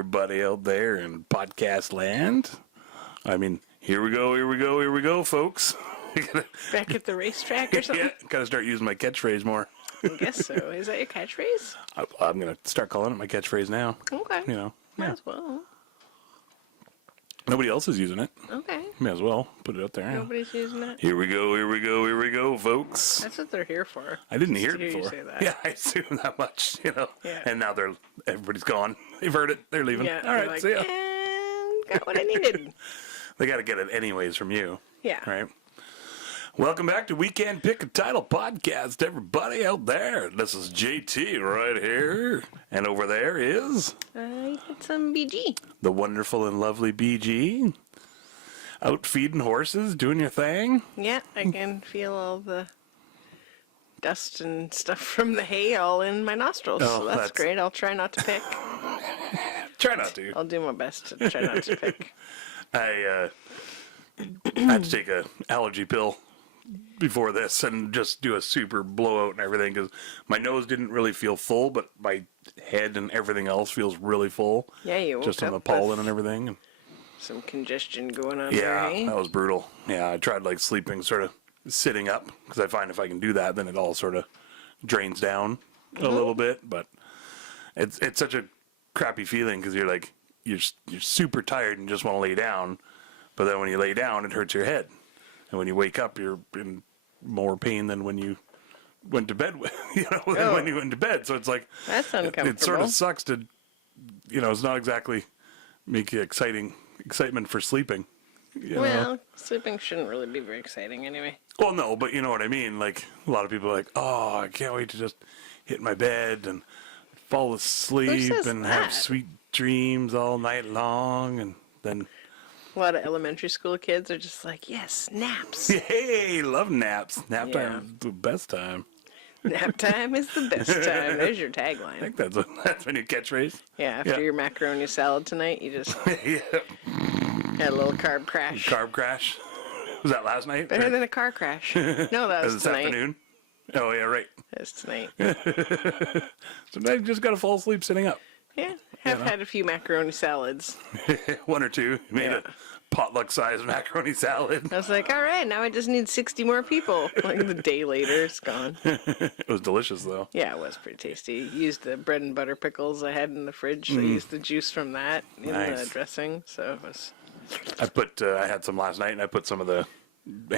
everybody out there in podcast land. I mean, here we go, folks. Back at the racetrack or something? Yeah, gotta start using my catchphrase more. I guess so. Is that your catchphrase? I'm gonna start calling it my catchphrase now. Okay. You know, Might as well. nobody else is using it. Okay. May as well put it out there. Nobody's using it? Here we go, folks. That's what they're here for. I didn't Just hear to it you before. say that. Yeah, I assume that much, you know. Yeah. And now everybody's gone. They've heard it. They're leaving. Yeah. All right, like, see ya. And got what I needed. They got to get it anyways from you. Yeah. Right. Welcome back to We Can't Pick a Title podcast, everybody out there. This is JT right here. And over there is I had some BG. the wonderful and lovely BG. Out feeding horses, doing your thing. Yeah, I can feel all the dust and stuff from the hay all in my nostrils. Oh, so that's that's- great. I'll try not to pick. Try not to. I'll do my best to try not to pick. I had to take a allergy pill before this and just do a super blowout and everything because my nose didn't really feel full, but my head and everything else feels really full. Yeah, you woke just on up the pollen with and everything. And some congestion going on yeah, there, eh? that was brutal. Yeah, I tried like sleeping, sort of sitting up because I find if I can do that, then it all sort of drains down a little bit. But it's such a crappy feeling because you're super tired and just want to lay down, but then when you lay down, it hurts your head, and when you wake up, you're in more pain than when you went to bed with, than when you went to bed. So it's like That's uncomfortable. it sort of sucks to, it's not exactly make you excitement for sleeping. You know? Well, sleeping shouldn't really be very exciting anyway. Well, no, but you know what I mean. Like a lot of people are like, oh, I can't wait to just hit my bed and fall asleep says and that? have sweet dreams all night long, and then A lot of elementary school kids are just like, yes, naps. hey, love naps. Nap Yeah. time is the best time. Nap time is the best time. There's your I tagline. think that's my new catchphrase. Yeah, after your macaroni salad tonight, you just Yeah, had a little carb crash. carb crash. Was that last night? Better than a car crash. No, that was this tonight. afternoon. Oh yeah, right. That's tonight. Sometimes you just gotta fall asleep sitting up. Yeah, have had a few macaroni salads. One or two. Made Yeah. a potluck-sized macaroni salad. I was like, all right, now I just need 60 more people. Like the day later, it's gone. It was delicious though. Yeah, it was pretty tasty. Used the bread and butter pickles I had in the fridge. So I used the juice from that in the Nice. dressing. So it was. I had some last night, and I put some of the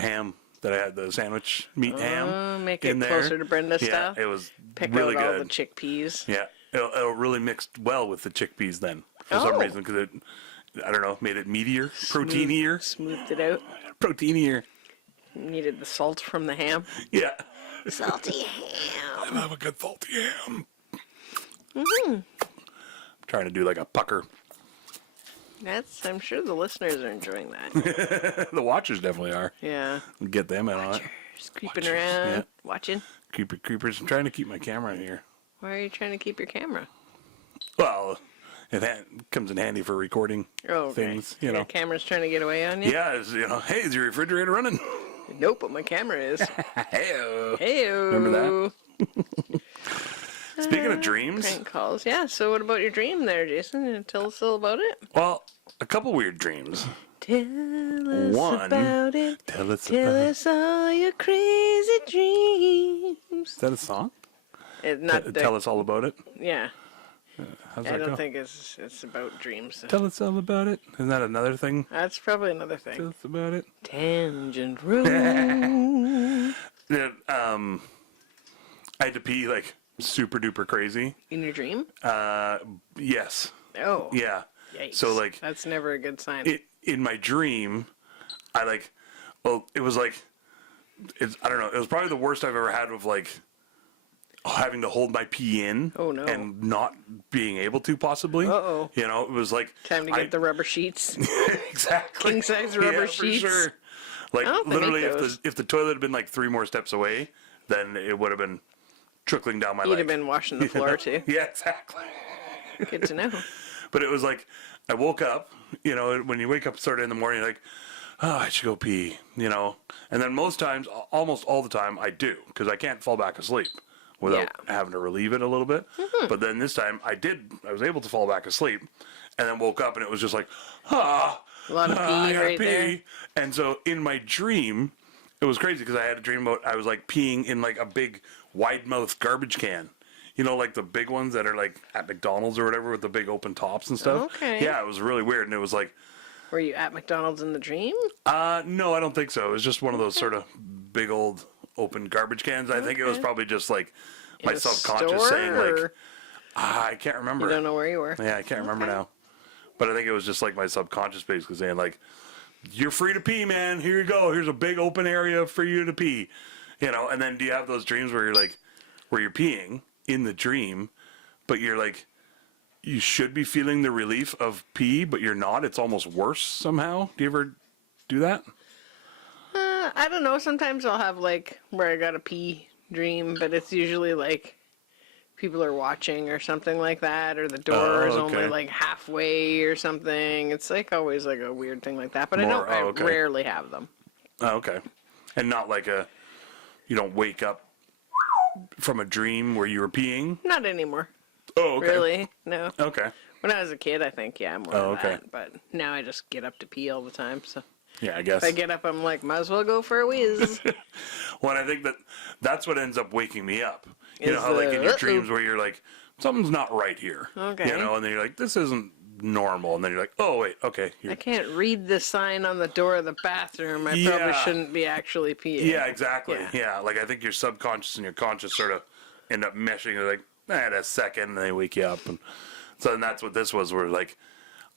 ham that I had, the sandwich meat ham, Make in it there. closer to Brenda Yeah, style. it was Pick really out all good. the chickpeas. Yeah, it really mixed well with the chickpeas then for some Oh. reason because it, I don't know, made it meatier, proteinier, Smoothed it out. proteinier. Needed the salt from the ham. Yeah, Salty ham. I love a good salty ham. I'm trying to do like a pucker. I'm sure the listeners are enjoying that. The watchers definitely are. Yeah. Get them in on it. Just creeping Watchers, around, yeah. watching. Creepers. I'm trying to keep my camera in here. Why are you trying to keep your camera? Well, it comes in handy for recording Oh, okay. things, Your camera's trying to get away on you? Yeah, it's, hey, is your refrigerator running? Nope, but my camera is. Hey-o. Hey-o. Remember that? Speaking of dreams, Prank calls. Yeah, so what about your dream there, Jason? Tell us all about it. well, a couple weird dreams. Tell us One. about it. Tell us Tell about us all your crazy dreams. Is that a song? Tell us all about it. Yeah, How's I that don't go? think it's about dreams. Tell us all about it. Isn't that another thing? That's probably another Tell thing. us about it. Tangent room. Yeah, I had to pee like super duper crazy. In your dream? Yes. Oh. Yeah. Yikes. So like That's never a good sign. in my dream, it was like, I don't know, it was probably the worst I've ever had of like having to hold my pee in. Oh, no. And not being able to possibly. Uh-oh. It was like Time to get the rubber sheets. exactly king-size rubber yeah, sheets. For sure. Like I don't think they literally, make those. if the toilet had been like 3 more steps away, then it would have been trickling down my leg. You'd have been washing the floor, too. Yeah, exactly. Good to know. But it was like, I woke up, when you wake up sort of in the morning, you're like, oh, I should go pee, And then most times, almost all the time, I do, because I can't fall back asleep without having to relieve it a little bit. But then this time, I was able to fall back asleep, and then woke up and it was just like, A lot of I pee gotta right there. And so in my dream, it was crazy because I had a dream about I was like peeing in like a big wide mouth garbage can. You know, like the big ones that are like at McDonald's or whatever with the big open tops and stuff. Okay. Yeah, it was really weird. And it was like, Were you at McDonald's in the dream? no, I don't think so. It was just one of those sort of big old open garbage cans. I think it was probably just like my In a subconscious store, saying like, or I can't remember. you don't know where you were. Yeah, I can't remember now. But I think it was just like my subconscious basically saying like, you're free to pee, man. Here you go. Here's a big open area for you to pee. You know, and then do you have those dreams where you're like, where you're peeing in the dream, but you're like, you should be feeling the relief of pee, but you're not. It's almost worse somehow. Do you ever do that? I don't know. Sometimes I'll have like where I got a pee dream, but it's usually like people are watching or something like that, or the door is only okay. like halfway or something. It's like always like a weird thing like that. But I okay. rarely have them. Oh, okay. And not like you don't wake up from a dream where you were peeing? Not anymore. Oh, okay. Really? No. Okay. When I was a kid, I think, yeah, more Oh, than okay. that. But now I just get up to pee all the time. So Yeah, I guess. if I get up, I'm like, might as well go for a whiz. Well, I think that's what ends up waking me up. You know Is how like in your uh-oh. dreams where you're like, something's not right here. Okay. You know, and then you're like, this isn't normal. And then you're like, oh, wait, okay. I can't read the sign on the door of the bathroom. I probably Yeah. shouldn't be actually peeing. Yeah, exactly. Yeah. Yeah. Like I think your subconscious and your conscious sort of end up meshing. You're like, a second, and they wake you up. And so then that's what this was, where like,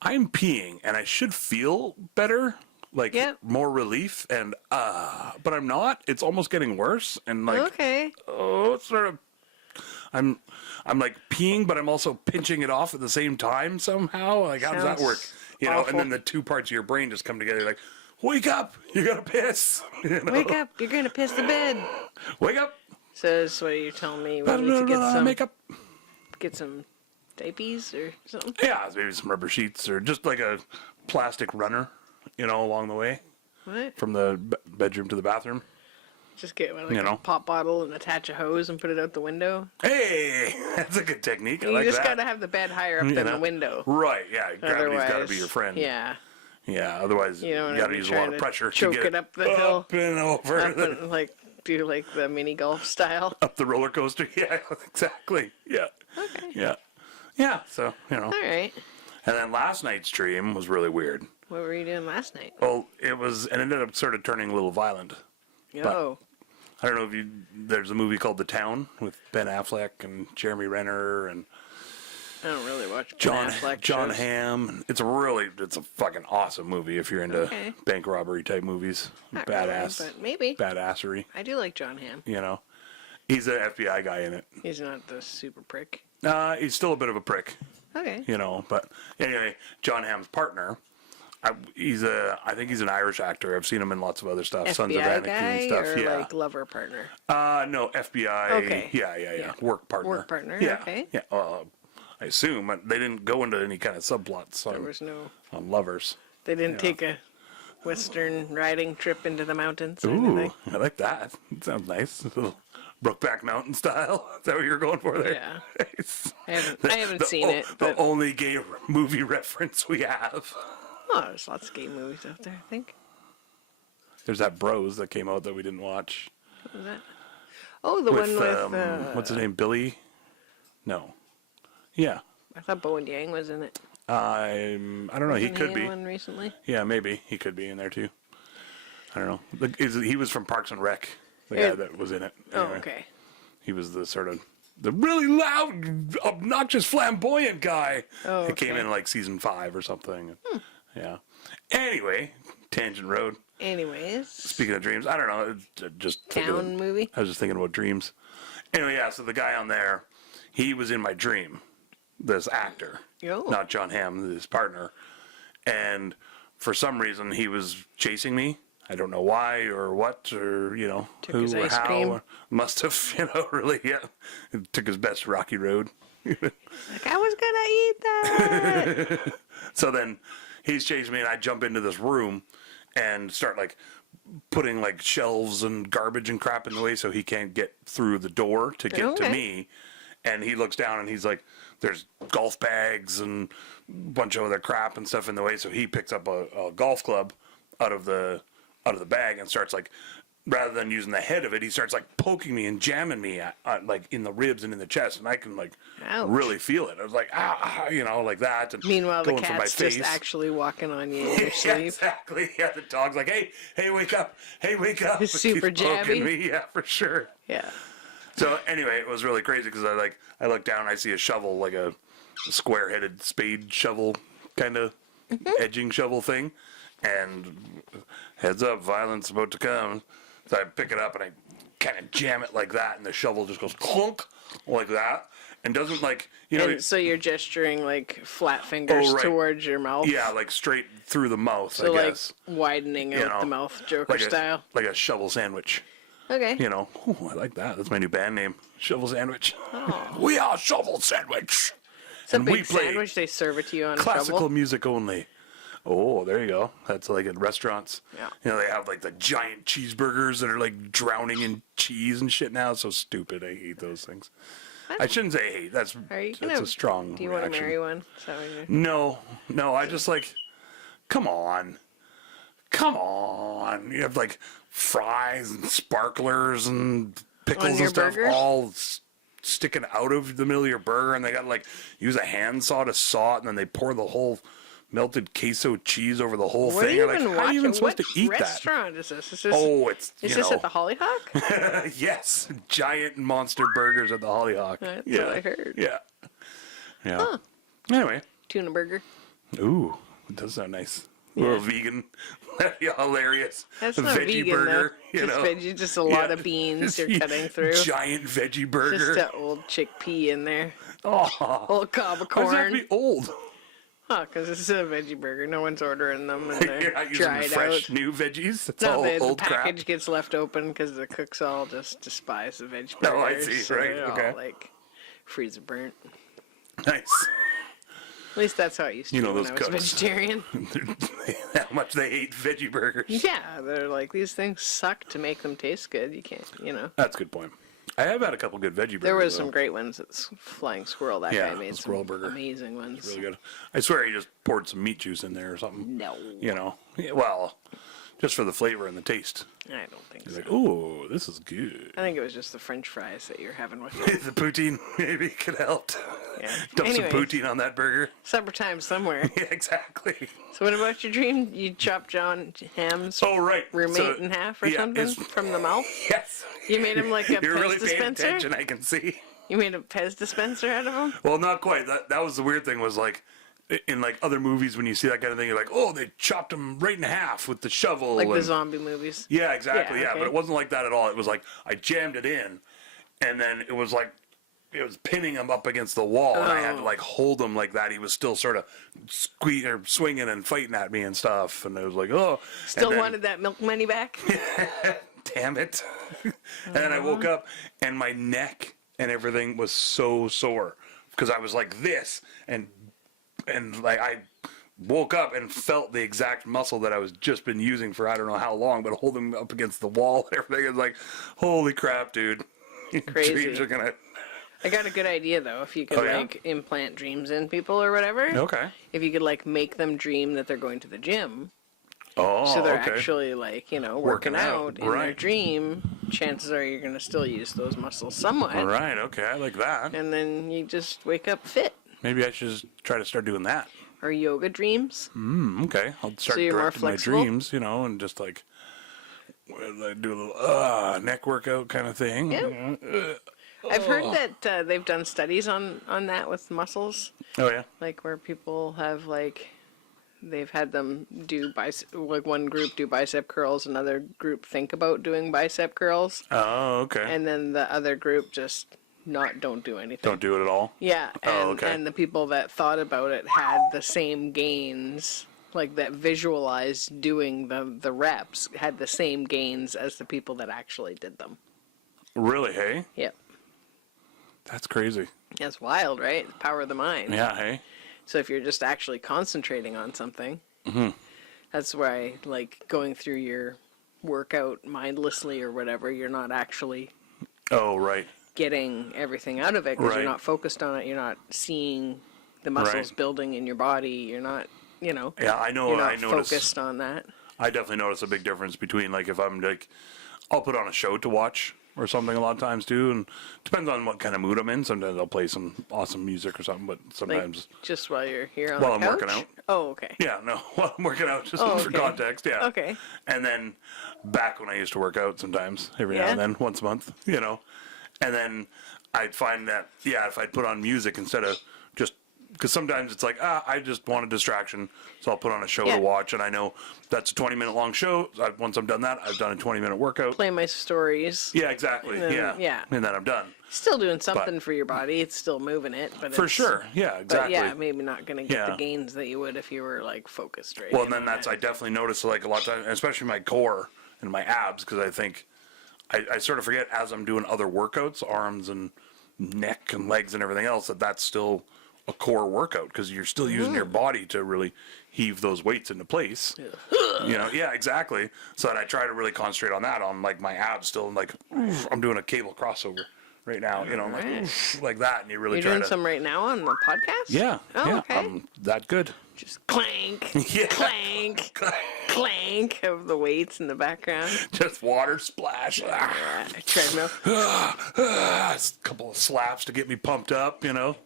I'm peeing and I should feel better, like Yep. more relief, and but I'm not. It's almost getting worse, and like, Okay. oh, it's sort of, I'm like peeing, but I'm also pinching it off at the same time somehow. Like, how does that Sounds work? You know, awful. and then the two parts of your brain just come together. Like, wake up, you gotta piss. You know? Wake up. You're going to piss the bed. Wake up. So that's what you're telling me. We need to get some diapers or something. Yeah, maybe some rubber sheets or just like a plastic runner, you know, along the way What? from the bedroom to the bathroom. Just get like You know. a pop bottle and attach a hose and put it out the window. Hey, that's a good technique. I You like just that. gotta have the bed higher up You than know? the window. Right, yeah. Gravity's got to Otherwise, be your friend. Yeah. Yeah, otherwise You know, you got to use a lot of pressure to choke get it up the hill, up and over. up and, like do like the mini golf style. Up the roller coaster. Yeah, exactly. Yeah. Okay. Yeah. Yeah, so, you know. All right. And then last night's stream was really weird. What were you doing last night? Well, it ended up sort of turning a little violent. Oh, I don't know if there's a movie called The Town with Ben Affleck and Jeremy Renner and I don't really watch Ben John Affleck shows. Hamm. It's a fucking awesome movie if you're into Okay. bank robbery type movies. Not Badass. really, but maybe. Badassery, I do like John Hamm. you know. He's the FBI guy in it. He's not the super prick. He's still a bit of a prick, Okay. you know, but anyway, John Hamm's partner, I think he's an Irish actor. I've seen him in lots of other stuff, Sons of FBI Anarchy guy and stuff. or Yeah. like lover partner? No, FBI. Okay. Yeah. Yeah. Work partner. Work partner, Yeah. okay. Yeah. I assume they didn't go into any kind of subplots There on, was no. on lovers. They didn't take a western riding trip into the mountains or Ooh, anything. I like that. It sounds nice. A little Brokeback Mountain style. Is that what you're going for there? Yeah. Nice. I haven't seen it, The but only gay movie reference we have. oh, there's lots of gay movies out there. I think. There's that Bros that came out that we didn't watch. What was that? Oh, the one with what's his name? Billy? No. Yeah. I thought Bowen Yang was in it. I don't know. He Wasn't could in be. one recently. Yeah, maybe he could be in there too. I don't know. He was from Parks and Rec. The guy that was in it. Oh, Anyway, okay. He was the really loud, obnoxious, flamboyant guy. Oh, It came okay. in like season 5 or something. Yeah. Anyway, Tangent Road. Anyways, Speaking of dreams, I don't know. Just town movie. I was just thinking about dreams. Anyway, yeah. So the guy on there, he was in my dream. This actor, Oh. not John Hamm, his partner, and for some reason he was chasing me. I don't know why or what or Took who his or ice how. cream. Or must have really took his best rocky road. Like I was gonna eat that. So then he's chasing me, and I jump into this room and start like putting like shelves and garbage and crap in the way so he can't get through the door to get to Okay. me. and he looks down and he's like, there's golf bags and a bunch of other crap and stuff in the way. So he picks up a golf club out of the bag and starts like, rather than using the head of it, he starts like poking me and jamming me like in the ribs and in the chest, and I can like Ouch. really feel it. I was like, ah, you know, like that. And Meanwhile, the going for my cat's just face. actually walking on you in your Yeah, sleep. exactly. Yeah, the dog's like, hey, wake up. Hey, wake up. He's super Keeps poking jabby. me. Yeah, for sure. Yeah. So anyway, it was really crazy because I look down and I see a shovel, like a square-headed spade shovel kind of edging shovel thing, and heads up, violence about to come. So I pick it up and I kind of jam it like that, and the shovel just goes clunk like that, and doesn't like, you know. And so you're gesturing like flat fingers right. towards your mouth. Yeah, like straight through the mouth, So I like guess. widening out know, the mouth, Joker style. Like a shovel sandwich. Okay. You know, ooh, I like that. That's my new band name, Shovel Sandwich. We are Shovel Sandwich. It's a and big we play sandwich. They serve it to you on a classical shovel. music only. Oh, there you go. That's like at restaurants. Yeah. You know, they have like the giant cheeseburgers that are like drowning in cheese and shit now. It's so stupid. I hate those things. I shouldn't say hate. That's a strong Do you reaction. want to marry one? Is that what you're... No. I just like, come on. You have like fries and sparklers and pickles On your and stuff burger? all sticking out of the middle of your burger, and they got to like use a handsaw to saw it, and then they pour the whole melted queso cheese over the whole What thing. are you You're like, even how are watching? you even supposed What to eat restaurant is this? Is this that? is this at the Hollyhock? Yes, giant monster burgers at the Hollyhock. That's yeah, what I heard. Yeah. Anyway, Tuna burger. ooh, it does sound nice. A little vegan, hilarious. That's not veggie vegan burger, though. you Just know. veggie, just a lot of beans you're cutting through. Giant veggie burger. Just an old chickpea in there. Oh, Old cob of why does that corn. be old? Oh, because it's a veggie burger. No one's ordering them, and You're they're not using dried fresh out. new veggies. That's No, all the old package crap. gets left open because the cooks all just despise the veg burgers. Oh, I see. So Right, they're okay. all like freezer burnt. Nice. At least that's how I used to You be know when those I was cooks. vegetarian. How much they hate veggie burgers. Yeah, they're like, these things suck to make them taste good. You can't, That's a good point. I have had a couple good veggie burgers. There was though. some great ones at Flying Squirrel. That Yeah, guy made the some squirrel burger. amazing ones. Really good. I swear he just poured some meat juice in there or something. No. You know, yeah, well, just for the flavor and the taste. I don't think He's so. like, ooh, this is good. I think it was just the French fries that you're having with it. The poutine maybe could help. Yeah. Dump Anyway, some poutine on that burger. supper time somewhere. Yeah, exactly. So what about your dream? You chopped John Ham's Oh, right. roommate So, in half or yeah, something his- from the mouth? Yes. You made him like a You're Pez really paying dispenser? attention, I can see. You made a Pez dispenser out of him? Well, not quite. That was the weird thing was like, in like other movies when you see that kind of thing, you're like, oh, they chopped him right in half with the shovel. Like the and- zombie movies? Yeah, exactly. Yeah, Yeah, okay. but it wasn't like that at all. It was like I jammed it in, and then it was like it was pinning him up against the wall, and I had to like hold him like that. He was still sort of swinging and fighting at me and stuff, and I was like, oh. Still and then, wanted that milk money back? damn it. And then I woke up, and my neck and everything was so sore because I was like this, and like I woke up and felt the exact muscle that I was just been using for I don't know how long, but holding up against the wall and everything. It's like, holy crap, dude. Crazy. Dreams are gonna. I got a good idea though. If you could Oh, yeah? like implant dreams in people or whatever. Okay. If you could like make them dream that they're going to the gym, Oh, so they're okay. actually like working Working out, out in their right. dream, chances are you're going to still use those muscles somewhat. All right. Okay, I like that. And then you just wake up fit. Maybe I should just try to start doing that. Or yoga dreams. Okay, I'll start So you're more directing my flexible? dreams, and just like do a little neck workout kind of thing. Yeah. I've heard that they've done studies on that with muscles, Oh yeah. like where people have like they've had them do like one group do bicep curls, another group think about doing bicep curls, Oh, okay. and then the other group just don't do anything. Don't do it at all. Yeah, and, Oh, okay. and the people that thought about it had the same gains, like that visualized doing the reps had the same gains as the people that actually did them. Really? Hey, Yep. that's crazy. That's wild, right? The power of the mind. Yeah. Hey. So if you're just actually concentrating on something, Mm-hmm. that's why, like, going through your workout mindlessly or whatever, you're not actually Oh, right. getting everything out of it because Right. you're not focused on it. You're not seeing the muscles Right. building in your body. You're not, you know, Yeah, I know. you're I not notice. focused on that. I definitely notice a big difference between like if I'm like, I'll put on a show to watch or something a lot of times too, and depends on what kind of mood I'm in. Sometimes I'll play some awesome music or something, but Like sometimes just while you're here on while the I'm couch? working out. Oh, okay. Yeah, no, while I'm working out, just Oh, for okay. context, yeah. Okay. And then back when I used to work out sometimes, every now Yeah. and then, once a month, you know, and then I'd find that, yeah, if I'd put on music instead of just, because sometimes it's like, I just want a distraction, so I'll put on a show Yeah. to watch, and I know that's a 20-minute long show. Once I'm done that, I've done a 20-minute workout. Play my stories. Yeah, exactly. then- Yeah. yeah. And then I'm done. Still doing something for your body. It's still moving it, but For it's, sure. Yeah, But exactly. yeah, maybe not going to get Yeah. the gains that you would if you were like focused right. Well, in and then on that's, it. I definitely notice like a lot of times, especially my core and my abs, because I think I sort of forget as I'm doing other workouts, arms and neck and legs and everything else, that's still a core workout because you're still using your body to really heave those weights into place. You know, yeah, exactly. So that I try to really concentrate on that, on like my abs still, and like oof, I'm doing a cable crossover right now, you know, I'm like Alright. oof, like that, and you really You're try doing to. some right now on the podcast? Yeah, Oh, yeah, okay. I'm that good. Just clank, Yeah. clank, clank of the weights in the background. Just water splash. Treadmill. A couple of slaps to get me pumped up, you know.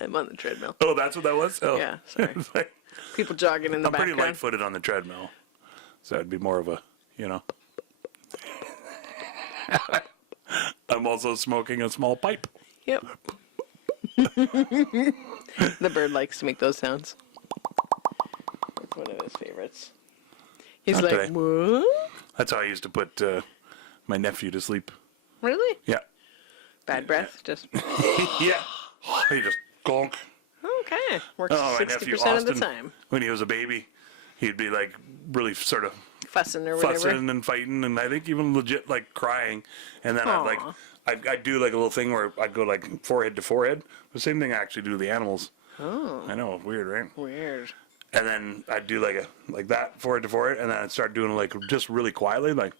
I'm on the treadmill. Oh, that's what that was? Oh. Yeah, sorry. It's like, People jogging in the I'm pretty background. light-footed on the treadmill. So it'd be more of a, you know. I'm also smoking a small pipe. Yep. The bird likes to make those sounds. It's one of his favorites. He's Not like, today. what? That's how I used to put my nephew to sleep. Really? Yeah. Bad breath? Just, Yeah. He just gonk. okay. Works Oh, my 60% nephew of Austin, the time. when he was a baby, he'd be like really sort of Fussing or whatever. fussing and fighting, and I think even legit like crying. And then I'd like, Aw. I'd do like a little thing where I'd go like forehead to forehead. The same thing I actually do to the animals. Oh, I know, weird, right? weird. And then I'd do like that forehead to forehead, and then I'd start doing like just really quietly, like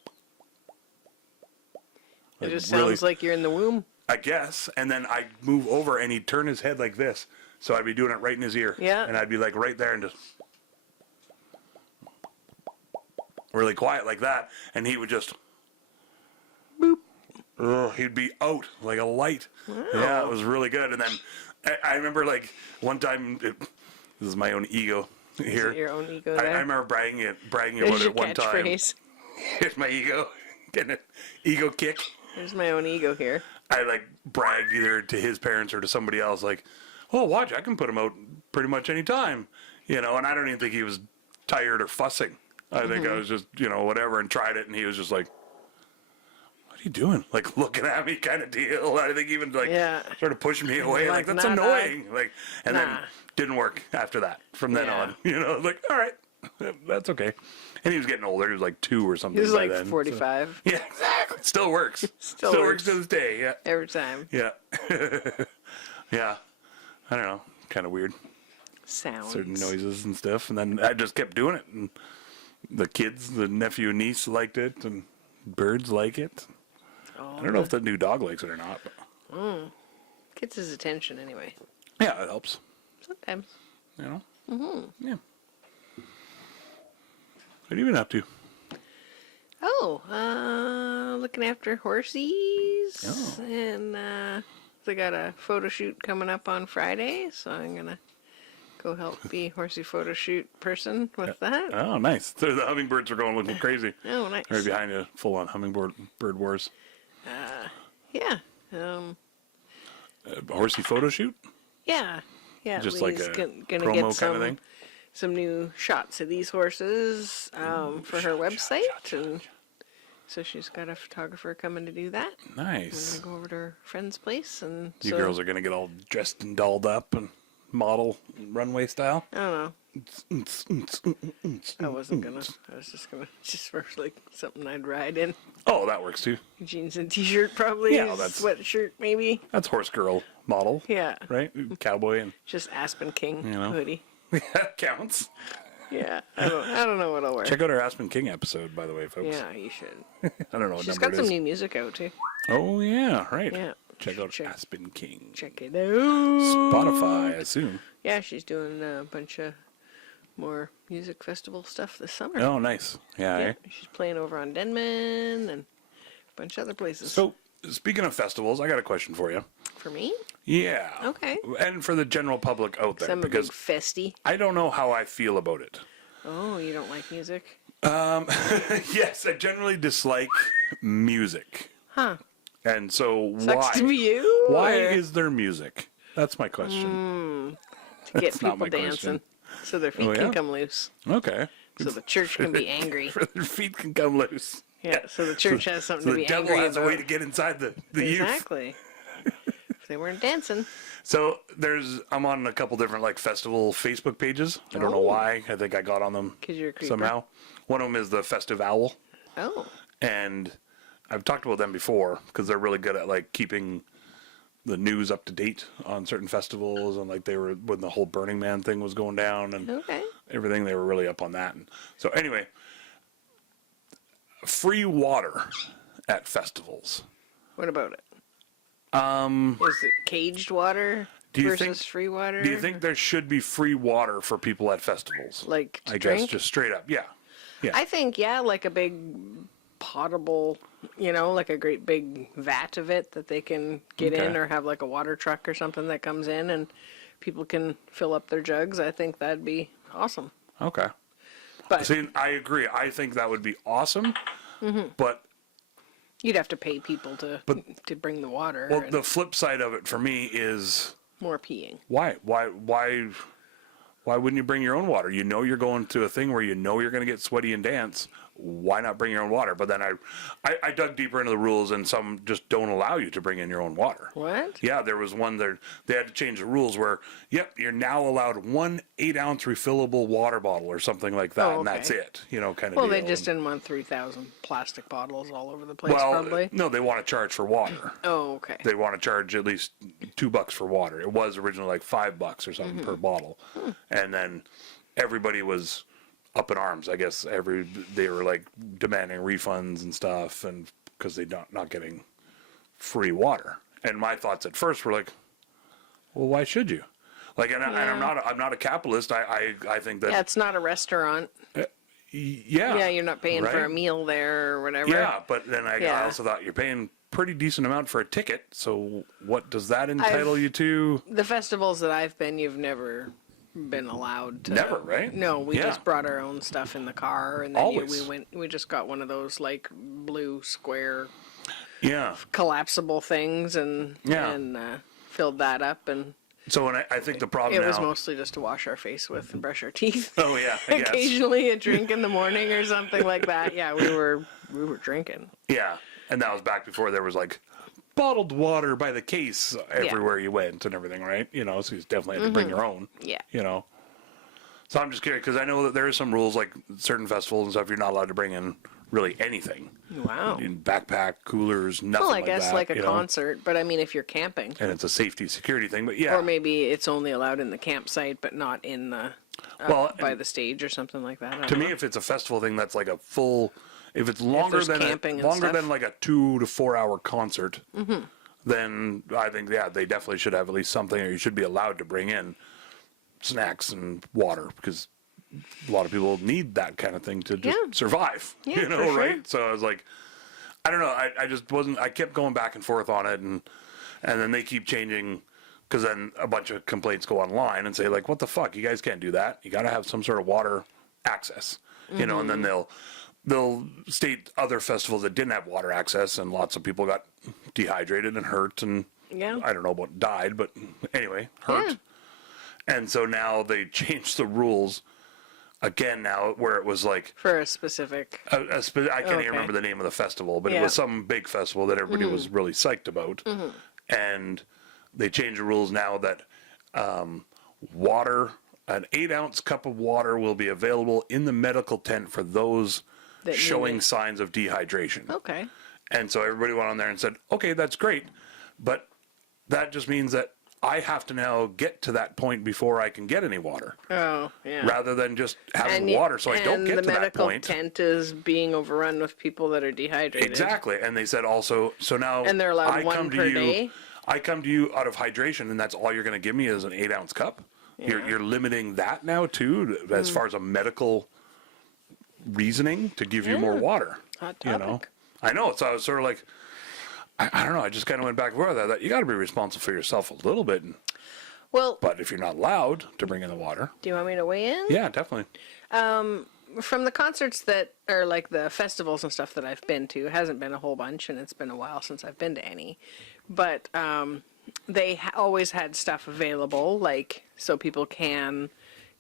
It just really- sounds like you're in the womb. I guess. And then I'd move over, and he'd turn his head like this, so I'd be doing it right in his ear. Yeah. And I'd be like right there and just really quiet like that, and he would just Boop. he'd be out like a light. Yeah, it was really good. And then I remember like one time, this is my own ego here. Your own ego I there. remember bragging There's about your it one time. catchphrase. Here's my ego, getting an ego kick. There's my own ego here. I like bragged either to his parents or to somebody else, like, "Oh, watch, I can put him out pretty much any time," you know. And I don't even think he was tired or fussing. I think I was just, you know, whatever, and tried it, and he was just like, "What are you doing?" Like looking at me, kind of deal. I think even like Yeah. sort of pushing me away, like Like, that's nah, annoying. Like, and then Nah. didn't work after that. From then Yeah. on, you know, like, all right, that's okay. And he was getting older. He was like 2 or something. He was by like then, so- 45 Yeah, exactly. Still works. Still works works. to this day. Yeah. every time. Yeah. Yeah. I don't know. Kind of weird. Sounds. Certain noises and stuff. And then I just kept doing it. And the kids, the nephew and niece liked it. And birds like it. I don't know if the new dog likes it or not. But Gets his attention anyway. yeah, it helps. Sometimes. You know? Yeah. What have you been up to? Oh, looking after horsies. Oh. And they got a photo shoot coming up on Friday, so I'm going to go help be horsey photo shoot person with that. Oh, nice. So the hummingbirds are going looking crazy. Oh, nice. Right behind you, full on hummingbird bird wars. Yeah. Horsey photo shoot? Yeah. Yeah. Just like Lee's a gonna promo get kind of thing? some new shots of these horses for her website. And so she's got a photographer coming to do that. I'm Nice. going to go over to her friend's place. And You so, girls are going to get all dressed and dolled up and model runway style? I don't know. I wasn't gonna. I was just gonna for like something I'd ride in. Oh, that works too. Jeans and t-shirt probably. Yeah, that's- sweatshirt maybe. That's horse girl model, Yeah. right? Cowboy and Just Aspen King You know. hoodie. that counts. Yeah, I don't know what'll work. Check out our Aspen King episode, by the way, folks. Yeah, you should. I don't know what She's number got it some is. new music out too. Oh, yeah, right. Yeah. Check out Aspen King. Check it out. Spotify, I assume. Yeah, she's doing a bunch of more music festival stuff this summer. Oh, nice. Yeah, Yeah, eh? she's playing over on Denman and a bunch of other places. So, speaking of festivals, I got a question for you. For me? Yeah. Okay. And for the general public out there, I'm a big because festy. I don't know how I feel about it. Oh, you don't like music? Yes, I generally dislike music. Huh. And so Sucks to be you? why or is there music? That's my question. to get That's not people my dancing question. so their feet Oh, can yeah? come loose? Okay. So the church can be angry. For their feet can come loose. Yeah, so the church has something So to the be devil angry has about. a way to get inside the youth. Exactly. If they weren't dancing. So I'm on a couple different like festival Facebook pages. I don't know Oh. why. I think I got on them 'Cause you're a creeper. somehow. One of them is the Festive Owl, Oh. and I've talked about them before because they're really good at like keeping the news up to date on certain festivals, and like they were when the whole Burning Man thing was going down and Okay. everything. They were really up on that. And so anyway, free water at festivals. What about it? Is it caged water Do you versus think- free water? Do you think there should be free water for people at festivals? Like to I drink? guess just straight up, yeah. Yeah. I think, yeah, like a big potable, like a great big vat of it that they can get in, Okay. or have like a water truck or something that comes in and people can fill up their jugs. I think that'd be awesome. Okay. But See, I agree. I think that would be awesome. Mm-hmm. But you'd have to pay people to bring the water. well, and the flip side of it for me is more peeing. why wouldn't you bring your own water? You know you're going to a thing where you know you're going to get sweaty and dance. Why not bring your own water? But then I dug deeper into the rules, and some just don't allow you to bring in your own water. What? Yeah, there was one there. They had to change the rules where, yep, you're now allowed 1 8-ounce refillable water bottle or something like that, Oh, and that's okay. it. Kind of. Well, deal. they just didn't want 3,000 plastic bottles all over the place, Well, probably. no, they want to charge for water. Oh, okay. They want to charge at least $2 for water. It was originally like $5 or something per bottle, and then everybody was up in arms. I guess they were like demanding refunds and stuff, and because they not getting free water. And my thoughts at first were like, well, why should you? Like, and I'm not a capitalist. I think that Yeah, it's not a restaurant. yeah, Yeah, you're not paying for a right? meal there or whatever. Yeah, but then I Yeah. also thought you're paying pretty decent amount for a ticket. So what does that entitle you to? The festivals that I've been, you've never been allowed to. Never, right? No, we Yeah. just brought our own stuff in the car, and then Always. we just got one of those like blue square Yeah. collapsible things, and Yeah. filled that up, and So and I think the problem it was now. mostly just to wash our face with and brush our teeth. Oh yeah, I guess. Occasionally a drink in the morning or something like that. Yeah, we were drinking. Yeah, and that was back before there was like bottled water by the case everywhere you went and everything, right? So you definitely had to bring your own. Yeah. So I'm just curious because I know that there are some rules like certain festivals and stuff. You're not allowed to bring in really anything. Wow. In backpack, coolers, nothing Well, I like guess that. like a concert, but I mean, if you're camping, And it's a safety security thing, but yeah. or maybe it's only allowed in the campsite, but not in the by the stage or something like that. I To don't me, know. if it's a festival thing, that's like a full. If it's longer there's than camping and stuff. like a 2 to 4 hour concert, Mm-hmm. then I think they definitely should have at least something, or you should be allowed to bring in snacks and water because a lot of people need that kind of thing to just Yeah. survive. Yeah, for sure. right? So I was like, I don't know. I just wasn't. I kept going back and forth on it, and then they keep changing. Because then a bunch of complaints go online and say like, "What the fuck? You guys can't do that. You got to have some sort of water access." And then they'll state other festivals that didn't have water access, and lots of people got dehydrated and hurt, and Yeah. I don't know about died, but anyway, hurt. Yeah. And so now they changed the rules again now, where it was like For a specific. I can't Okay. even remember the name of the festival, but it Yeah. was some big festival that everybody was really psyched about. And they changed the rules now that water, an 8-ounce cup of water will be available in the medical tent for those That need showing it. signs of dehydration. Okay. And so everybody went on there and said, okay, that's great, but that just means that I have to now get to that point before I can get any water. Oh, yeah. Rather than just having y- water so I don't get to that point. And the medical tent is being overrun with people that are dehydrated. Exactly. And they said also, so now And they're allowed I one come to per you, day? I come to you out of hydration, and that's all you're going to give me is an 8-ounce cup. Yeah. You're limiting that now too, as far as a medical reasoning to give you more water. Hot topic. You know, I know. So I was sort of like, I don't know. I just kind of went back and forth. I thought you got to be responsible for yourself a little bit. Well, But if you're not allowed to bring in the water, do you want me to weigh in? yeah, definitely. From the concerts that are like the festivals and stuff that I've been to, it hasn't been a whole bunch, and it's been a while since I've been to any. But they always had stuff available, like so people can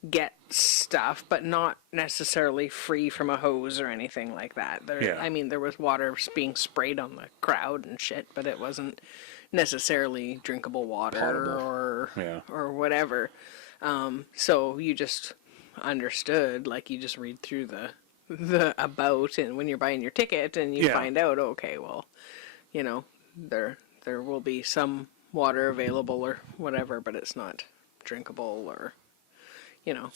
get stuff, but not necessarily free from a hose or anything like that. Yeah. I mean, there was water being sprayed on the crowd and shit, but it wasn't necessarily drinkable water Potable. or whatever. So you just understood, like you just read through the about, and when you're buying your ticket and you find out, okay, well, you know, there will be some water available or whatever, but it's not drinkable or, you know.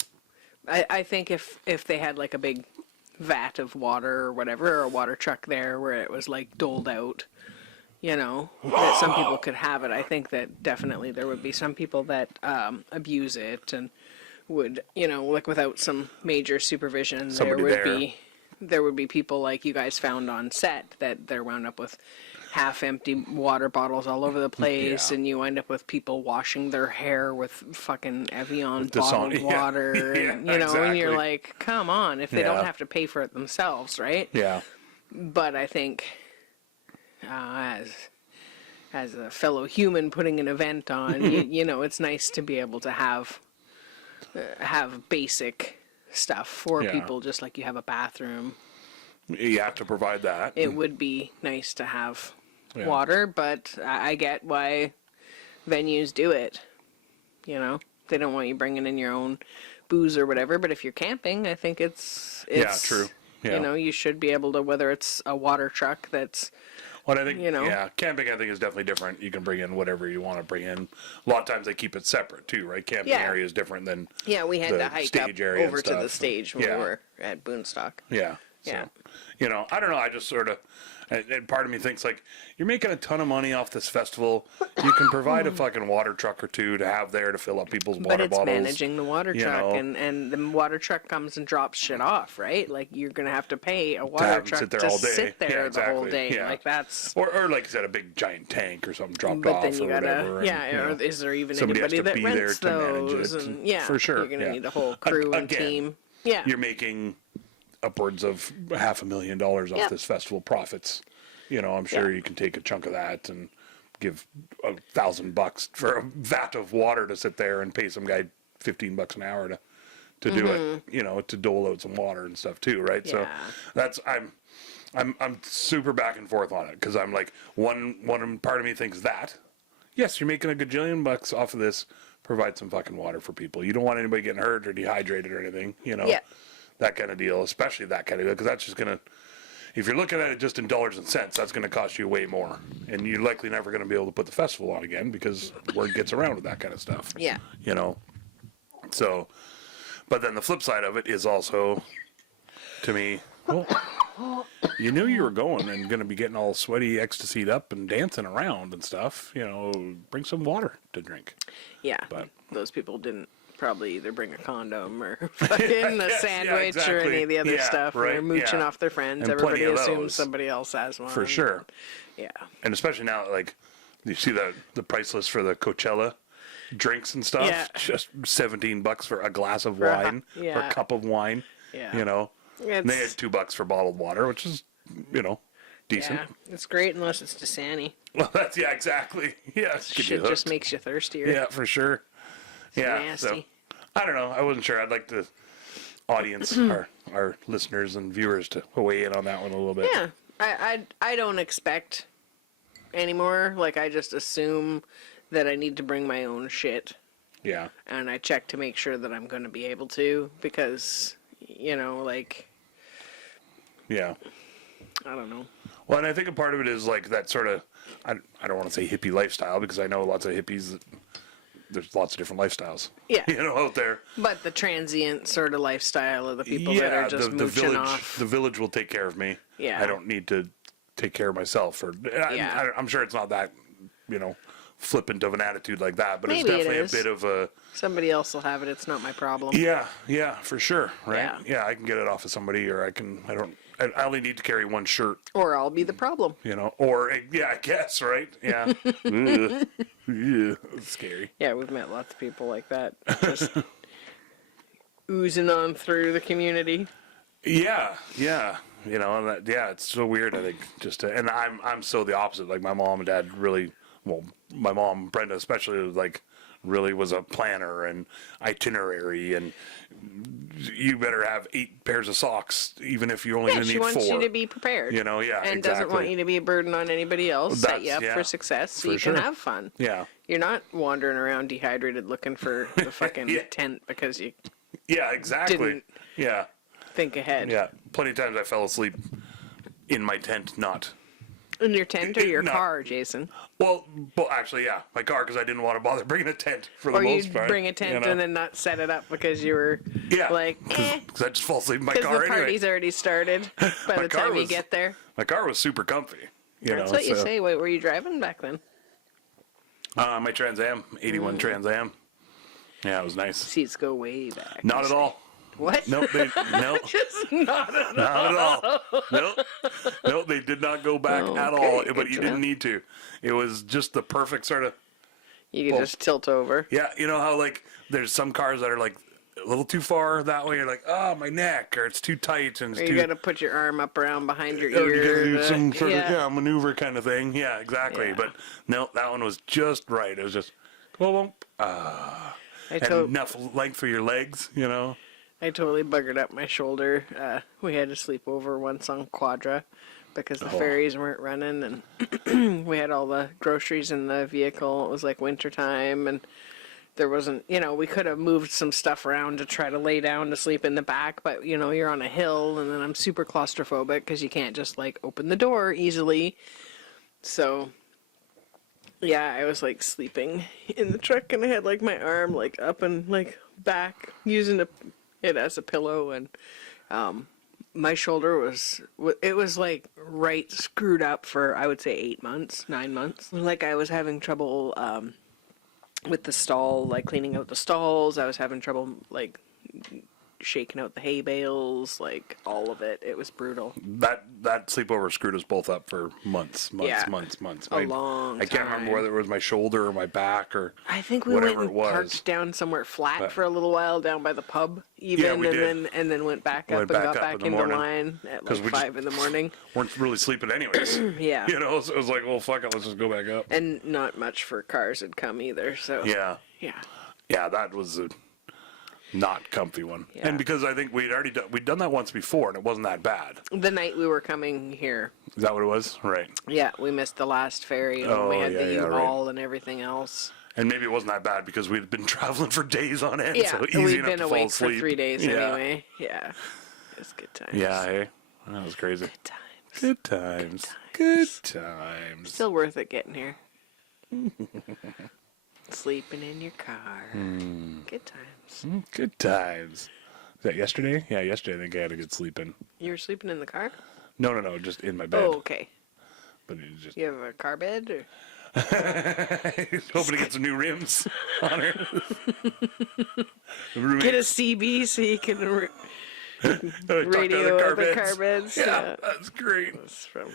I think if they had like a big vat of water or whatever, or a water truck there where it was like doled out, you know, that some people could have it, I think that definitely there would be some people that abuse it and would, you know, like without some major supervision, there would be people like you guys found on set that they're wound up with half-empty water bottles all over the place, and you wind up with people washing their hair with fucking Evian bottled water, and, you know, exactly. and you're like, come on, if they don't have to pay for it themselves, right? Yeah. But I think, as a fellow human putting an event on, you know, it's nice to be able to have basic stuff for people, just like you have a bathroom. You have to provide that. It would be nice to have water, but I get why venues do it. You know, they don't want you bringing in your own booze or whatever, but if you're camping, I think it's true. Yeah. You know, you should be able to, whether it's a water truck that's, Well, I think, you know, camping I think is definitely different. You can bring in whatever you want to bring in. A lot of times they keep it separate too, right? Camping area is different than we had the to hike up stage area over and to the stuff. stage when we were at Boonstock. Yeah. Yeah. So, you know, I don't know. I just sort of, and part of me thinks like, you're making a ton of money off this festival. You can provide a fucking water truck or two to have there to fill up people's water But it's bottles. managing the water truck, and the water truck comes and drops shit off, right? Like, you're going to have to pay a water truck sit there to all day. sit there the whole exactly. day. Yeah. Like, that's... Or like you said, a big giant tank or something dropped But off then you or gotta, whatever. or is there even somebody has anybody to that be rents there to manage those? it. And For sure. You're going to need a whole crew and Again, team. Yeah. You're making upwards of $500,000 off this festival profits. You know, I'm sure you can take a chunk of that and give $1,000 for a vat of water to sit there and pay some guy $15 an hour to do it. You know, to dole out some water and stuff too, right? So that's I'm super back and forth on it because I'm like one part of me thinks that yes, you're making a gajillion bucks off of this. Provide some fucking water for people. You don't want anybody getting hurt or dehydrated or anything. You know, that kind of deal, especially that kind of deal, because that's just gonna. If you're looking at it just in dollars and cents, that's going to cost you way more. And you're likely never going to be able to put the festival on again because word gets around with that kind of stuff. Yeah. You know? So, but then the flip side of it is also, to me, well, you knew you were going and going to be getting all sweaty, ecstasied up and dancing around and stuff. You know, bring some water to drink. Yeah. But those people didn't probably either bring a condom or fucking a sandwich or any of the other stuff. Right, They're mooching off their friends. And Everybody plenty of assumes those. somebody else has one. For sure. Yeah. And especially now, like, you see the price list for the Coachella drinks and stuff? Yeah. Just $17 for a glass of wine, or a cup of wine. Yeah. You know? And they had $2 for bottled water, which is, you know, decent. Yeah. It's great unless it's Dasani. Well, that's, exactly. Yeah. Shit just makes you thirstier. Yeah, for sure. Yeah. Nasty. So, I don't know. I wasn't sure. I'd like the audience, our listeners and viewers to weigh in on that one a little bit. Yeah. I don't expect anymore. Like, I just assume that I need to bring my own shit. Yeah. And I check to make sure that I'm going to be able to because, you know, like... Yeah. I don't know. Well, and I think a part of it is like that sort of, I don't want to say hippie lifestyle because I know lots of hippies that there's lots of different lifestyles. Yeah. Out there. But the transient sort of lifestyle of the people that are just the mooching village. off. The village will take care of me. Yeah. I don't need to take care of myself. I'm sure it's not that, flippant of an attitude like that, but Maybe it's definitely it is. a bit of a. Somebody else will have it. It's not my problem. Yeah, for sure, right? Yeah. I can get it off of somebody, or I only need to carry one shirt, Or I'll be the problem. or I guess, right? Yeah. Ugh. Yeah, it's scary. Yeah, we've met lots of people like that. Just oozing on through the community. Yeah. And it's so weird. I think and I'm so the opposite. Like my mom and dad really, well, my mom Brenda especially, really was a planner and itinerary, and you better have 8 pairs of socks, even if you only need 4. She wants you to be prepared. And exactly. exactly. Doesn't want you to be a burden on anybody else. Set you up for success so you can have fun. Yeah. You're not wandering around dehydrated looking for the fucking tent because you exactly. didn't think ahead. Yeah. Plenty of times I fell asleep in my tent, not. In your tent or your car, Jason? Well, actually, my car, because I didn't want to bother bringing a tent for the most part. Or you bring a tent and then not set it up because you were because I just fall asleep in my car because the anyway. party's already started by the time you get there. My car was super comfy. That's what you say. What were you driving back then? My Trans Am, 81 Trans Am. Yeah, it was nice. Seats go way back. Not at all. What? Nope. Just not at all. Not at all. Nope, they did not go back at all, but you didn't need to. It was just the perfect sort of. You can just tilt over. Yeah, you know how there's some cars that are a little too far that way. You're like, oh, my neck, or it's too tight, and it's you got to put your arm up around behind your ear. Or you gotta do some sort of maneuver kind of thing. Yeah, exactly. Yeah. But no, that one was just right. It was just and enough length for your legs. I totally buggered up my shoulder. We had to sleep over once on Quadra because the ferries weren't running, and we had all the groceries in the vehicle. It was winter time, and there wasn't, we could have moved some stuff around to try to lay down to sleep in the back, but, you're on a hill, and then I'm super claustrophobic because you can't just, open the door easily. So, yeah, I was, sleeping in the truck, and I had, my arm, up and, back, using it as a pillow, and my shoulder was right screwed up for, I would say, 9 months. I was having trouble with the stall, cleaning out the stalls. I was having trouble shaking out the hay bales, all of it. It was brutal. That sleepover screwed us both up for months. A long time. I can't remember whether it was my shoulder or my back or I think we went and parked down somewhere flat for a little while down by the pub, and then went back up and got back into line at 5 in the morning. Weren't really sleeping anyways. Yeah. So it was well, fuck it, let's just go back up. And not much for cars had come either, so. Yeah. Yeah. Yeah, that was a not comfy one. Yeah. And because I think we'd done that once before and it wasn't that bad. The night we were coming here. Is that what it was? Right. Yeah, we missed the last ferry and we had the U-Haul and everything else. And maybe it wasn't that bad because we'd been traveling for days on end. Yeah, so easy we'd enough been to awake fall asleep. for 3 days anyway. Yeah. It was good times. Yeah, hey. That was crazy. Good times. Good times. Still worth it getting here. Sleeping in your car. Good times. Good times. Is that yesterday? Yeah, yesterday I think I had a good sleep in. You were sleeping in the car? No, just in my bed. Oh, okay. But it just... You have a car bed? Or? Hoping to get some new rims on her. Get a CB so you can radio the car beds. Yeah, that's great. That's from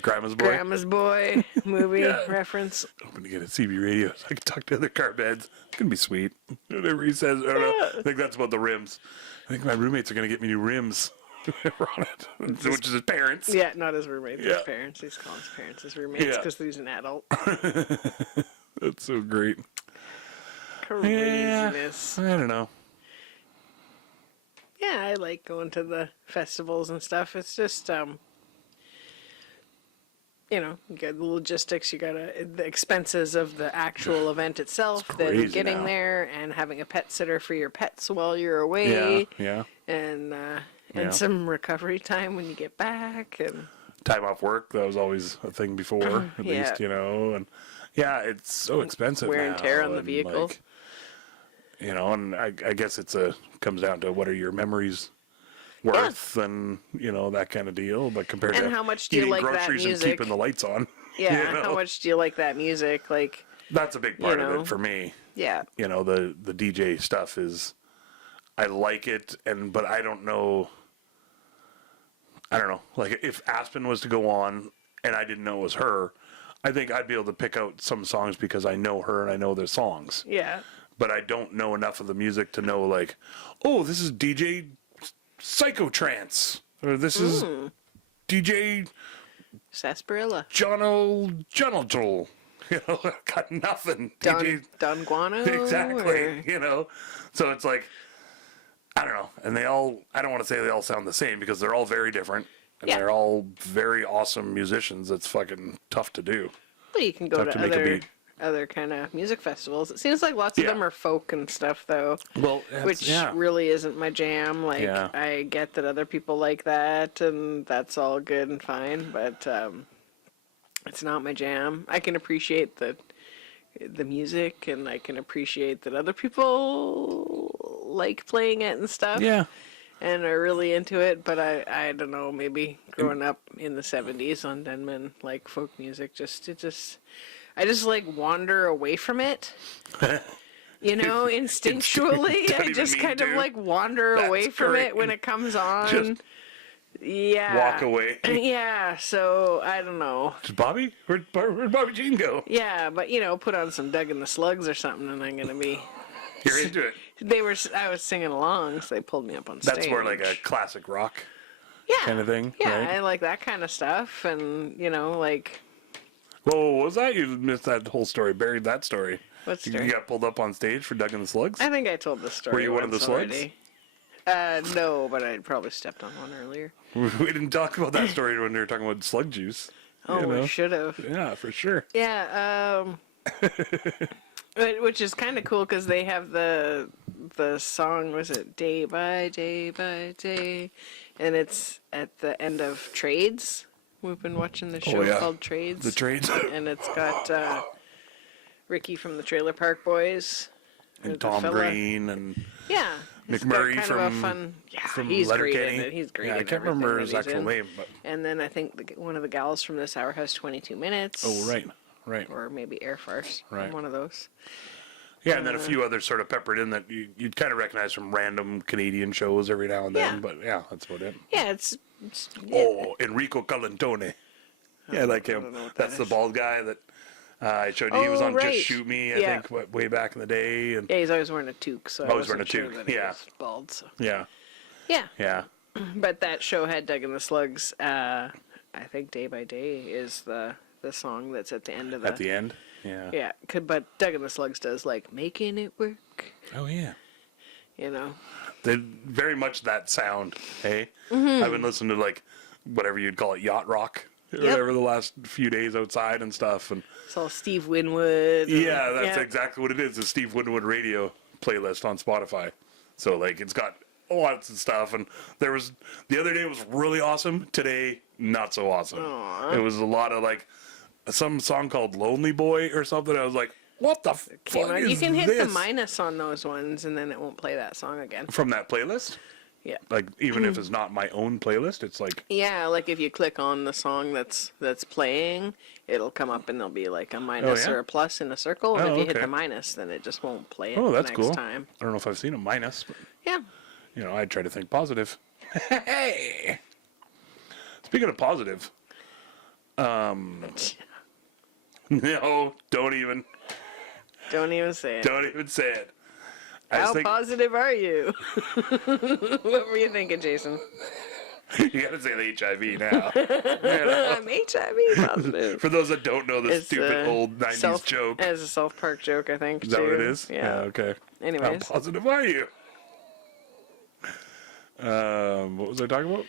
Grandma's Boy. Grandma's Boy movie reference. Hoping to get a CB radio so I can talk to other car beds. It's going to be sweet. Whatever he says. I don't know. I think that's about the rims. I think my roommates are going to get me new rims. On it, which is his parents. Yeah, not his roommate, his parents. He's calling his parents his roommates because he's an adult. That's so great. Craziness. Yeah, I don't know. Yeah, I like going to the festivals and stuff. It's just, you got the logistics, you got the expenses of the actual event itself, then getting there and having a pet sitter for your pets while you're away. Yeah. And some recovery time when you get back, and time off work, that was always a thing before, at least, and Yeah, it's so expensive wear and tear on the and, vehicle. like, you know, and I guess comes down to what are your memories worth and, you know, that kind of deal. But compared And to how much do you eating like that groceries and music? keeping the lights on. Yeah, you know? how much do you like that music? Like, That's a big part you of know, it for me. yeah. You know, the DJ stuff is, I like it, but I don't know. Like, if Aspen was to go on and I didn't know it was her, I think I'd be able to pick out some songs because I know her and I know their songs. Yeah. But I don't know enough of the music to know, like, oh, this is DJ Psychotrance, or this is DJ Sarsaparilla. Jono. You know, got nothing. DJ Don Guano. Exactly. Or... You know, so it's like, I don't know. And I don't want to say they all sound the same because they're all very different. And Yeah. they're all very awesome musicians. It's fucking tough to do. But you can go Tough to to make a beat. other kind of music festivals. It seems like lots of Yeah. them are folk and stuff, though. Well, Which really isn't my jam. Like, Yeah. I get that other people like that, and that's all good and fine, but it's not my jam. I can appreciate the music, and I can appreciate that other people like playing it and stuff. Yeah. And are really into it, but I don't know, maybe growing up in the 70s on Denman, like folk music, I just like wander away from it. You know, instinctually, Don't I even just mean kind of to. like wander That's away from great. it when it comes on. Just yeah. walk away. Yeah, so I don't know. Is Bobby? Where'd Bobby Jean go? Yeah, but you know, put on some Doug and the Slugs or something, and I'm gonna be. You're into it. I was singing along, so they pulled me up on stage. That's more like a classic rock yeah, kind of thing, Yeah, right? I like that kind of stuff, and you know, like Whoa, what was that? You missed that whole story. Buried that story. what story? You got pulled up on stage for Doug and the Slugs? I think I told this story. Were you one of the once slugs? already. No, but I probably stepped on one earlier. We didn't talk about that story when we were talking about slug juice. Oh, you know? we should have. Yeah, for sure. Yeah, which is kind of cool because they have the song, was it Day by Day by Day, and it's at the end of Trades. We've been watching the show called Trades. The Trades. And it's got Ricky from the Trailer Park Boys. And the Tom fella. Green and Yeah. It's McMurray got kind of a fun, from he's great in Letterkenny. it. He's great Yeah, I in can't remember everything his that he's actual in. name, but And then I think one of the gals from this hour has 22 minutes. oh right. Or maybe Air Farce. Right. One of those. Yeah, and then a few others sort of peppered in that you'd kind of recognize from random Canadian shows every now and then. Yeah. But yeah, that's about it. Yeah, it's Oh, Enrico Colantone. Yeah, I like I him. don't know what That's that the is. bald guy that I showed you. He was Oh, on right. Just Shoot Me, I Yeah. think, way back in the day. And Yeah, he's always wearing a toque, so I Always wasn't wearing a sure toque, that he yeah. was bald. So. yeah, Yeah, yeah. but that show had Doug and the Slugs. I think Day by Day is the song that's at the end of the. At the end. Yeah. Yeah, but Doug and the Slugs does like Making It Work. Oh yeah. You know. They very much that sound. Hey, Mm-hmm. I've been listening to like whatever you'd call it, yacht rock, or Yep. whatever the last few days outside and stuff. And It's all Steve Winwood. and- yeah, that's exactly what it is. The Steve Winwood radio playlist on Spotify. So like it's got lots of stuff. And there was the other day was really awesome. Today, not so awesome. Aw. It was a lot of like some song called Lonely Boy or something. I was like, what the fuck is You can hit this? the minus on those ones, and then it won't play that song again. From that playlist? Yeah. Like even if it's not my own playlist, it's like Yeah, like if you click on the song that's playing, it'll come up and there'll be like a minus yeah? or a plus in a circle. And Oh, if you hit okay. the minus, then it just won't play it oh, the that's next cool. time. I don't know if I've seen a minus, but Yeah. you know, I try to think positive. Hey. Speaking of positive, no, don't even Don't even say it. say it. I How just think positive are you? What were you thinking, Jason? you gotta say the HIV now. You know? I'm HIV positive. For those that don't know the It's stupid a old 90s joke. As a South Park joke, I think. Is that what it too. is? Yeah. Okay. Anyways. How positive are you? What was I talking about?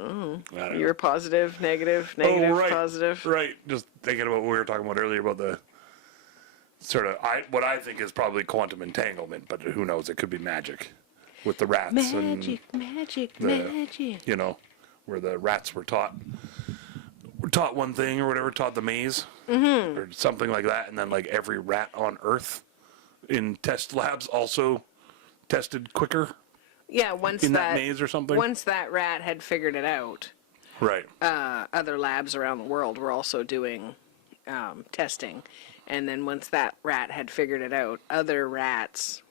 Oh, I don't you were positive, negative, negative, right. positive. Right. Just thinking about what we were talking about earlier about the sort of what I think is probably quantum entanglement, but who knows? It could be magic with the rats Magic, magic, the, magic. you know, where the rats were taught taught one thing or whatever, taught the maze or something like that, and then like every rat on Earth in test labs also tested quicker Yeah, once in that maze or something. Once that rat had figured it out, Right. other labs around the world were also doing testing. And then once that rat had figured it out, other rats,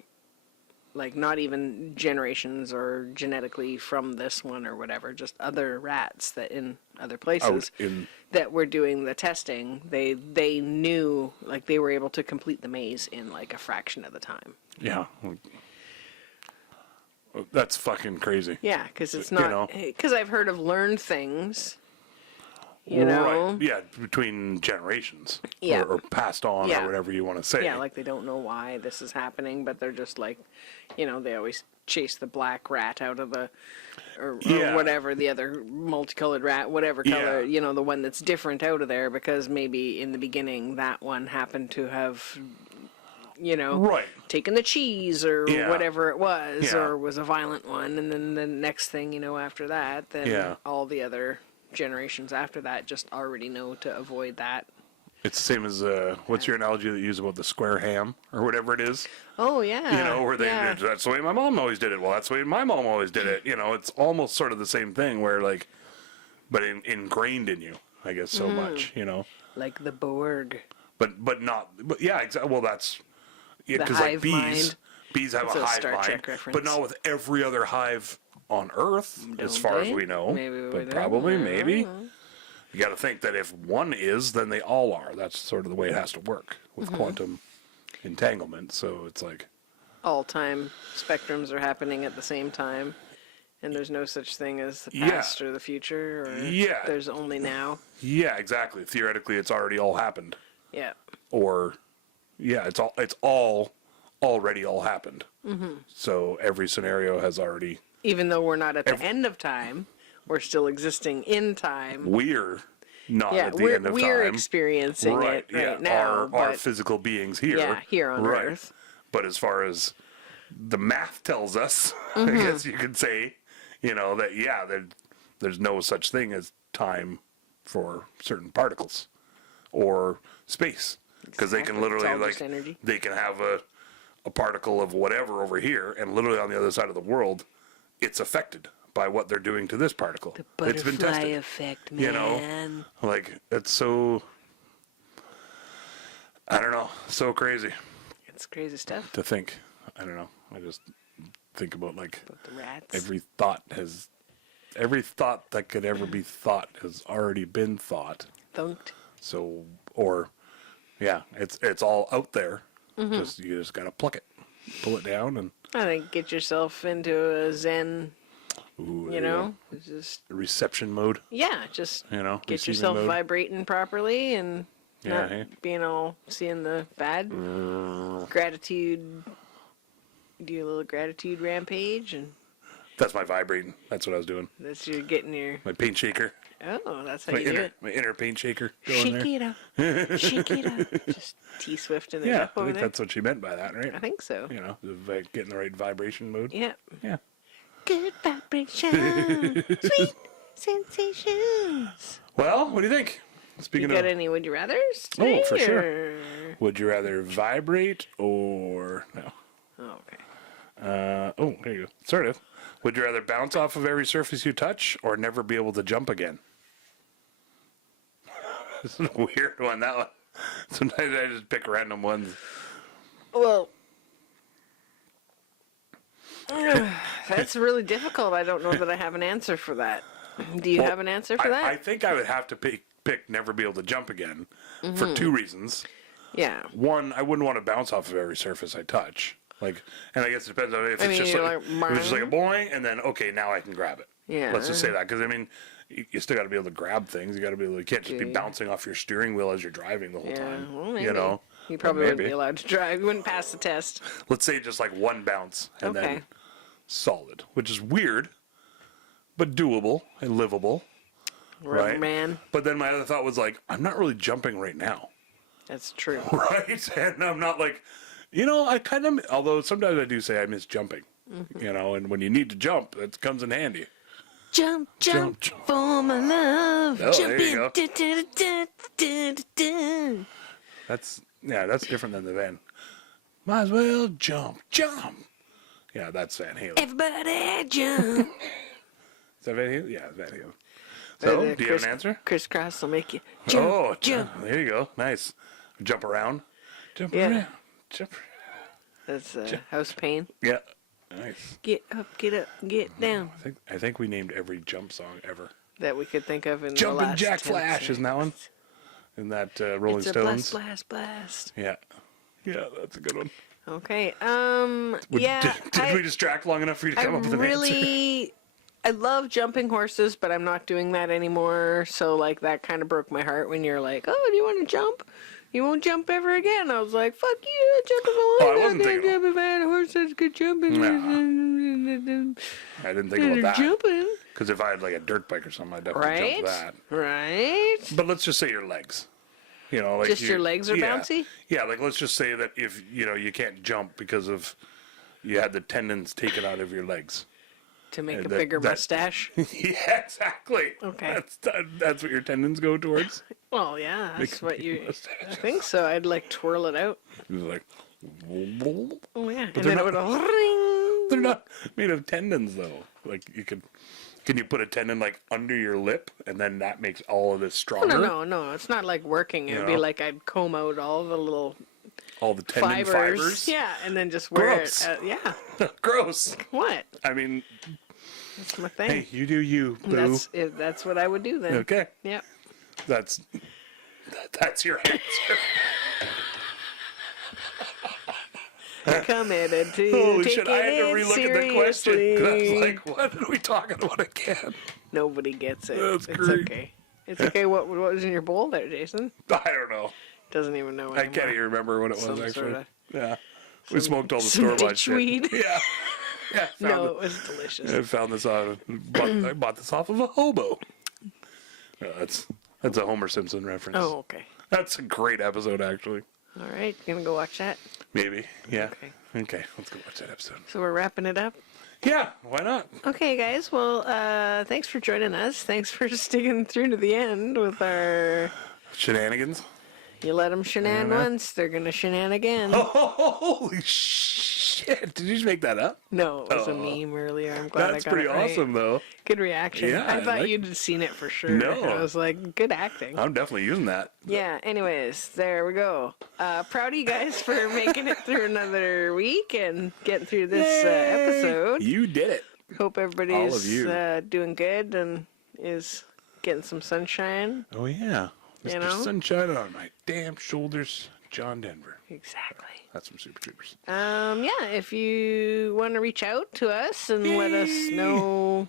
like not even generations or genetically from this one or whatever, just other rats that in other places that were doing the testing, they knew, like they were able to complete the maze in like a fraction of the time. Yeah. That's fucking crazy. Yeah, because it's not, because I've heard of learned things. You know? Right. Yeah, between generations. Yeah. Or passed on or whatever you want to say. Yeah, like they don't know why this is happening, but they're just like, they always chase the black rat out of the, or whatever, the other multicolored rat, whatever color, the one that's different out of there, because maybe in the beginning that one happened to have, taken the cheese or whatever it was, or was a violent one, and then the next thing, after that, then all the other generations after that just already know to avoid that. It's the same as what's your analogy that you use about the square ham or whatever it is? Oh yeah. Where that's the way my mom always did it. Well, that's the way my mom always did it. It's almost sort of the same thing where like, but ingrained in you, I guess, so much. Like the Borg. But not. But yeah, exactly. Well, that's because like bees have a hive mind, but not with every other hive on Earth, as far as we know. Maybe probably, maybe. You got to think that if one is, then they all are. That's sort of the way it has to work with quantum entanglement. So it's like all time spectrums are happening at the same time, and there's no such thing as the past or the future. Or there's only now. Yeah, exactly. Theoretically, it's already all happened. Yeah. Or, it's all already all happened. So every scenario has already. Even though we're not at the end of time, we're still existing in time. We're not at the end of time. We're experiencing it now. Our physical beings here. Yeah, here on Earth. But as far as the math tells us, I guess you could say, that, there's no such thing as time for certain particles or space. Because they can literally, they can have a particle of whatever over here, and literally on the other side of the world, it's affected by what they're doing to this particle. The butterfly it's been tested. Effect, man. It's so, I don't know, so crazy. It's crazy stuff. To think. I don't know. I just think about the rats. every thought that could ever be thought has already been thought. Thunked. So, it's all out there. You just gotta pluck it, pull it down, and I think get yourself into a Zen. Just reception mode. Yeah, just get yourself vibrating properly and not being all seeing the bad. Gratitude. Do a little gratitude rampage and. That's my vibrating. That's what I was doing. That's you getting your my paint shaker. Oh, that's how you do it. My inner paint shaker. Shake it up. Shake it up. Just T-Swift in the I think that's what she meant by that, right? I think so. Getting the right vibration mode. Yeah. Yeah. Good vibration. Sweet sensations. Well, what do you think? Speaking of any would you rathers? Oh, for sure. Would you rather vibrate or no? Oh, okay. There you go. Sort of. Would you rather bounce off of every surface you touch or never be able to jump again? This is a weird one, that one. Sometimes I just pick random ones. Well, that's really difficult. I don't know that I have an answer for that. Do you have an answer for that? I think I would have to pick never be able to jump again for two reasons. Yeah. One, I wouldn't want to bounce off of every surface I touch. And I guess it depends on if it's just like a boing, and then, okay, now I can grab it. Yeah. Let's just say that, because, you still got to be able to grab things. You got to be able to, you can't just be bouncing off your steering wheel as you're driving the whole time. Well, maybe. You probably wouldn't be allowed to drive. You wouldn't pass the test. Let's say just like one bounce, and then solid, which is weird, but doable and livable. Right, man. But then my other thought was I'm not really jumping right now. That's true. Right? And I'm not I kind of, although sometimes I do say I miss jumping, and when you need to jump, it comes in handy. jump, jump, Jump. for my love. Oh, Jump there you in. go. Da, da, da, da, da, da. That's different than the Van. Might as well jump. Yeah, that's Van Halen. Everybody jump. Is that Van Halen? Yeah, it's Van Halen. So, do you have an answer? Crisscross will make you jump, jump. There you go. Nice. Jump around. Jump Yeah. around. Jump around. That's House Pain. Yeah. Nice. Get up, get down. I think we named every jump song ever. That we could think of in the Jumpin' last Jack 10 Flash, seconds. isn't that one? In that Rolling It's a Stones. blast. Yeah. Yeah, that's a good one. Okay. Did we distract long enough for you to come up with an answer? I love jumping horses, but I'm not doing that anymore. So, like, that kind of broke my heart when you're like, oh, do you want to jump? You won't jump ever again. I was like, fuck you, I jumped Oh, I wasn't thinking jump if I had a horse that's good jumping. I didn't think about that. Jumping. Because if I had like a dirt bike or something, I'd definitely jump that. Right? But let's just say your legs. You know, like Just your legs are bouncy? Yeah, like let's just say that if you can't jump because of you had the tendons taken out of your legs. To make a that- bigger that- mustache. Yeah, exactly. Okay. That's what your tendons go towards. Well, yeah, that's Make what a you. mustache. I think so. I'd like twirl it out. It's like, Oh yeah, and they're then it not- would go ring. they're not made of tendons though. Like can you put a tendon like under your lip and then that makes all of this stronger? No. It's not like working. It'd be No. like I'd comb out all the little All the tendon fibers. Yeah, and then just wear Gross. it. Yeah. Gross. What? I mean, That's my thing. hey, you do you, boo. That's what I would do then. Okay. Yep. That's your answer. Committed to Holy taking shit, I had to it relook at the question. 'Cause I was seriously. like, what are we talking about again? Nobody gets it. That's it's great. okay. It's okay. What was in your bowl there, Jason? I don't know. Doesn't even know anymore. I can't even remember what it was Some actually. sorta- Yeah. We smoked all the some store-bought ditch shit. weed. Yeah. Yeah. No, it was delicious. I found this on. I bought this off of a hobo. That's a Homer Simpson reference. Oh, okay. That's a great episode, actually. All right, gonna go watch that. Maybe. Yeah. Okay. Okay. Let's go watch that episode. So we're wrapping it up. Yeah. Why not? Okay, guys. Well, thanks for joining us. Thanks for sticking through to the end with our. Shenanigans. You let them shenan once, they're gonna shenan again. Holy shit! Did you just make that up? No, it was a Oh. meme earlier. I'm glad That's I got pretty it right. awesome, though. Good reaction. Yeah, I I thought like- you'd seen it for sure. No. I was like, good acting. I'm definitely using that. Yeah, anyways, there we go. Proud of you guys for making it through another week and getting through this episode. You did it. Hope All of everybody's you. doing good and is getting some sunshine. Oh yeah, Mr. You know? Sunshine on my damn shoulders, John Denver. Exactly. That's some Super Troopers. Yeah, if you want to reach out to us and let us know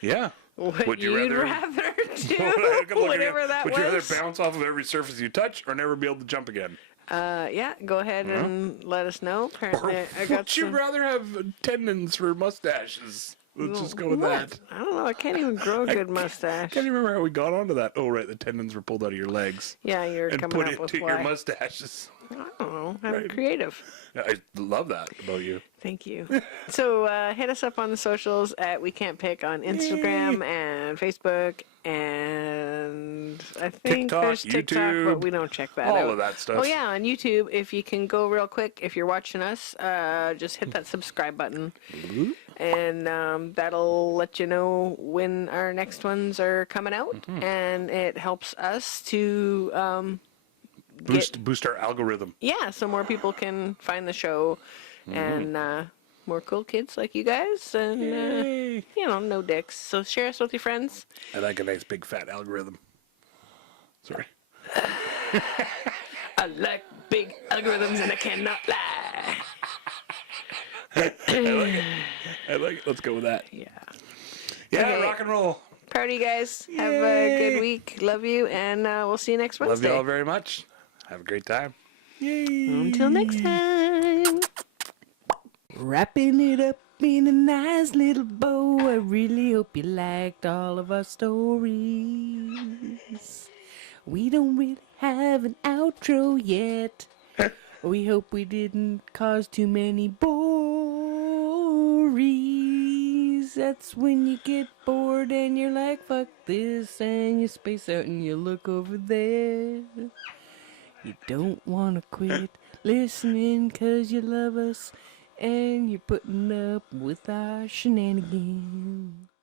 Yeah. what Would you you'd rather- rather do, Look at whatever it. that Would you rather was. bounce off of every surface you touch, or never be able to jump again? Yeah, go ahead and let us know. Or Apparently, I got would you some. rather have tendons for mustaches? Let's just go with What? that. I don't know. I can't even grow a good mustache. Can't you remember how we got onto that? Oh, right, the tendons were pulled out of your legs Yeah, you're and coming put up with into your why. mustaches. I don't know. I'm Right. creative. I love that about you. Thank you. So hit us up on the socials at We Can't Pick on Instagram and Facebook, and I think TikTok, there's TikTok, YouTube, but we don't check that all out. of that stuff. Oh yeah, on YouTube, if you can go real quick, if you're watching us, just hit that subscribe button, and that'll let you know when our next ones are coming out, and it helps us to Boost our algorithm. yeah, so more people can find the show, and more cool kids like you guys, and Yay. no dicks. So share us with your friends. I like a nice big fat algorithm. Sorry. I like big algorithms, and I cannot lie. I like it. Let's go with that. Yeah. Yeah, Okay. rock and roll. Proud of you guys. Have a Yay. good week. Love you, and we'll see you next Love Wednesday. you all very much. Have a great time. Yay. Until next time. Wrapping it up in a nice little bow. I really hope you liked all of our stories. We don't really have an outro yet. We hope we didn't cause too many bories. that's when you get bored and you're like, fuck this, and you space out and you look over there. You don't want to quit listening 'cause you love us and you're putting up with our shenanigans.